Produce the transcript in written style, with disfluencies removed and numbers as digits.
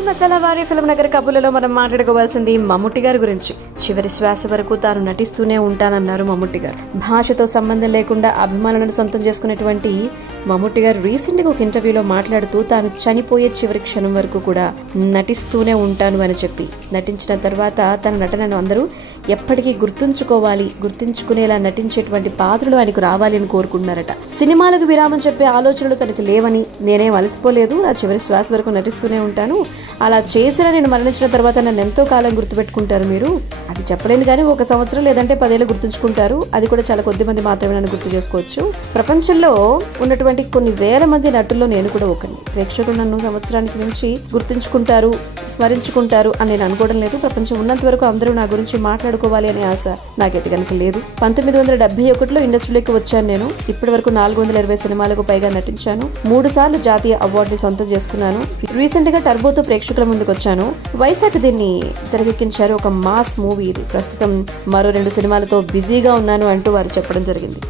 Star masala వారి film Nagar కబుర్లలో మనం మాట్లాడుకోవాల్సింది మమ్ముట్టి గారి గురించి. చివరి శ్వాస వరకు తాను నటిస్తూనే ఉంటానన్నారు మమ్ముట్టి గారు. భాషతో సంబంధం లేకుండా అభిమానులను సొంతం చేసుకునేటువంటి మమ్ముట్టి గారు రీసెంట్ గా ఒక ఇంటర్వ్యూలో మాట్లాడుతూ తాను చనిపోయే చివరి క్షణం వరకు కూడా నటిస్తూనే ఉంటాను అని చెప్పి, నటించిన తర్వాత తన నటనను అందరూ ఎప్పటికీ గుర్తుంచుకునేలా నటించేటువంటి పాత్రలు ఆయనకు రావాలి అని కోరుకుంటున్నారట. సినిమాలకు విరామం చెప్పే ఆలోచనలు తనకు లేవని, నేనేం అలసిపోలేదు, నా చివరి శ్వాస వరకు నటిస్తూనే ఉంటాను, అలా చేసిన నేను మరణించిన తర్వాత నన్ను ఎంతో కాలం గుర్తుపెట్టుకుంటారు మీరు, అది చెప్పలేను కానీ 1 సంవత్సరం లేదంటే 10 ఏళ్ళు గుర్తుంచుకుంటారు, అది కూడా చాలా కొద్ది మంది మాత్రమే నన్ను గుర్తు చేసుకోవచ్చు. ప్రపంచంలో ఉన్నటువంటి కొన్ని వేల మంది నటుల్లో నేను కూడా ఒకరిని. ప్రేక్షకులు నన్ను సంవత్సరానికి మించి గుర్తుంచుకుంటారు, స్మరించుకుంటారు అని నేను అనుకోవడం లేదు. ప్రపంచం ఉన్నంత వరకు అందరూ నా గురించి మాట్లాడుకోవాలి అనే ఆశ నాకైతే కనుక లేదు. 1971లో ఇండస్ట్రీలోకి వచ్చాను నేను. ఇప్పటి వరకు 420 సినిమాలకు పైగా నటించాను. 3 సార్లు జాతీయ అవార్డుని సొంతం చేసుకున్నాను. రీసెంట్ గా టర్బోతో ప్రేక్షకుల ముందుకు వచ్చాను. వైశాఖ్ దీన్ని తెరకెక్కించారు. ఒక మాస్ మూవీ ఇది. ప్రస్తుతం మరో 2 సినిమాలతో బిజీగా ఉన్నాను అంటూ వారు చెప్పడం జరిగింది.